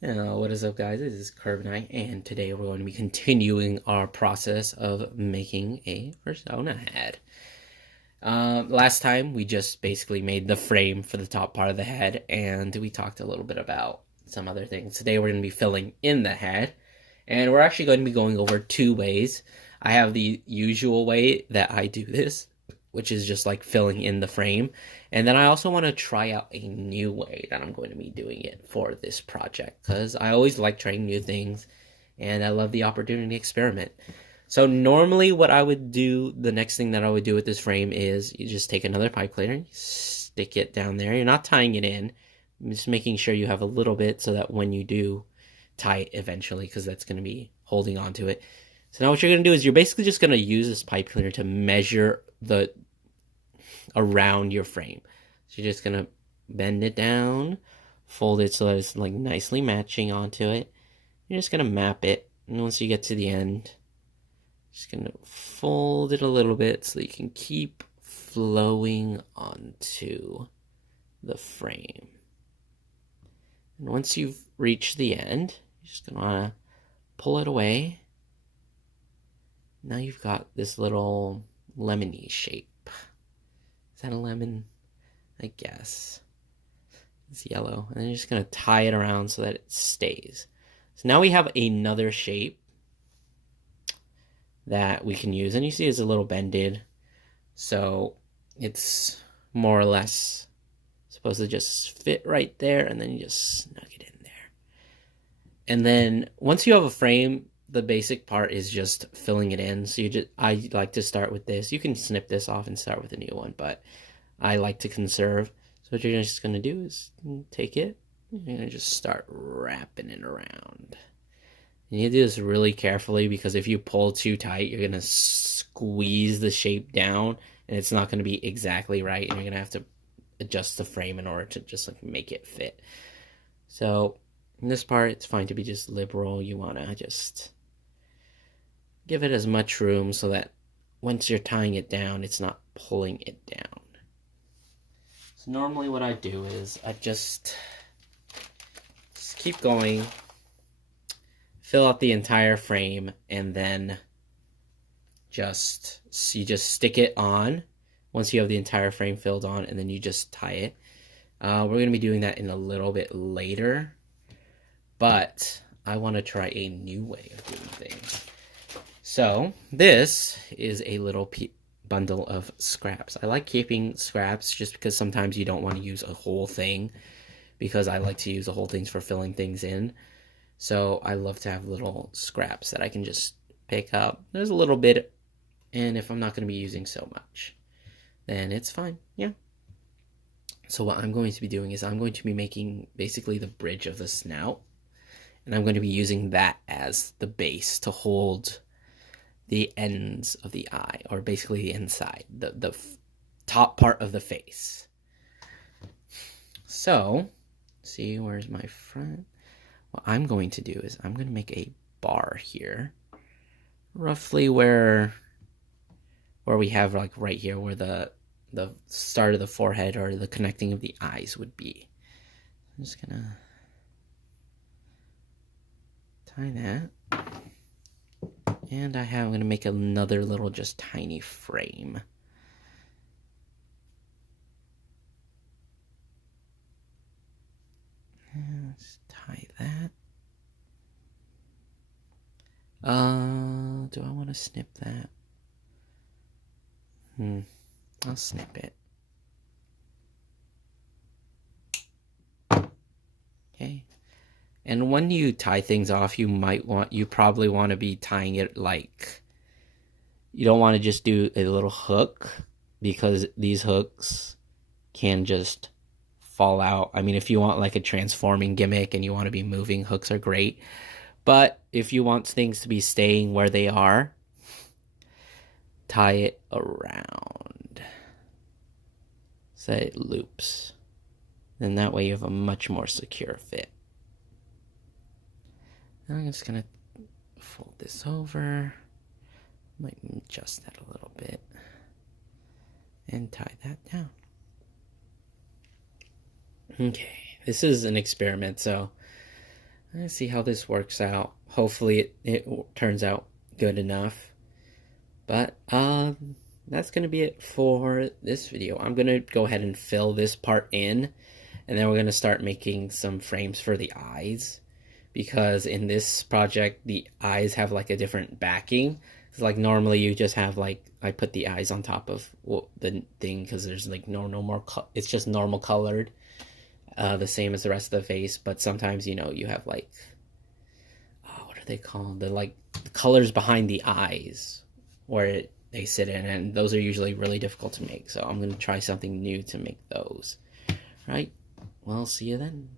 What is up, guys? This is Carbonite, and today we're going to be continuing our process of making a Fursona head. Last time we just basically made the frame for the top part of the head, and we talked a little bit about some other things. Today we're going to be filling in the head, and we're actually going to be going over two ways. I have the usual way that I do this, which is just like filling in the frame. And then I also want to try out a new way that I'm going to be doing it for this project because I always like trying new things and I love the opportunity to experiment. So normally what I would do, the next thing that I would do with this frame is you just take another pipe cleaner, stick it down there. You're not tying it in, just making sure you have a little bit so that when you do tie it eventually, because that's going to be holding on to it. So now what you're going to do is you're basically just going to use this pipe cleaner to measure the around your frame. So you're just going to bend it down, fold it so that it's like nicely matching onto it. You're just going to map it. And once you get to the end, just going to fold it a little bit so you can keep flowing onto the frame. And once you've reached the end, you're just going to want to pull it away. Now you've got this little lemony shape. Is that a lemon? I guess. It's yellow. And then you're just going to tie it around so that it stays. So now we have another shape that we can use. And you see it's a little bended. So it's more or less supposed to just fit right there. And then you just snug it in there. And then once you have a frame, the basic part is just filling it in. So I like to start with this. You can snip this off and start with a new one, but I like to conserve. So what you're just going to do is take it. You're going to just start wrapping it around. And you do this really carefully because if you pull too tight, you're going to squeeze the shape down and it's not going to be exactly right. And you're going to have to adjust the frame in order to just like make it fit. So in this part, it's fine to be just liberal. You want to just give it as much room so that once you're tying it down, it's not pulling it down. So normally what I do is I just keep going, fill out the entire frame, and then you just stick it on once you have the entire frame filled on, and then you just tie it. We're going to be doing that in a little bit later, but I want to try a new way of doing things. So this is a little bundle of scraps. I like keeping scraps just because sometimes you don't want to use a whole thing, because I like to use the whole things for filling things in. So I love to have little scraps that I can just pick up. There's a little bit, and if I'm not going to be using so much, then it's fine. Yeah. So what I'm going to be doing is I'm going to be making basically the bridge of the snout, and I'm going to be using that as the base to hold the ends of the eye, or basically the inside, the top part of the face. So, see, where's my front? What I'm going to do is I'm going to make a bar here, roughly where we have like right here where the start of the forehead or the connecting of the eyes would be. I'm just gonna tie that. And I'm going to make another little just tiny frame. Let's tie that. Do I want to snip that? I'll snip it. Okay. And when you tie things off, you probably want to be tying it like, you don't want to just do a little hook, because these hooks can just fall out. I mean, if you want like a transforming gimmick and you want to be moving, hooks are great. But if you want things to be staying where they are, tie it around so it loops. Then that way you have a much more secure fit. I'm just going to fold this over. Might adjust that a little bit. And tie that down. Okay, this is an experiment, so Let's see how this works out. Hopefully it turns out good enough. But that's gonna be it for this video. I'm gonna go ahead and fill this part in, and then we're gonna start making some frames for the eyes, because in this project the eyes have like a different backing. It's like normally you just have like, I put the eyes on top of the thing because there's like no more it's just normal colored, the same as the rest of the face. But sometimes, you know, you have like, what are they called, the like the colors behind the eyes where they sit in, and those are usually really difficult to make. So I'm gonna try something new to make those. Right, well, see you then.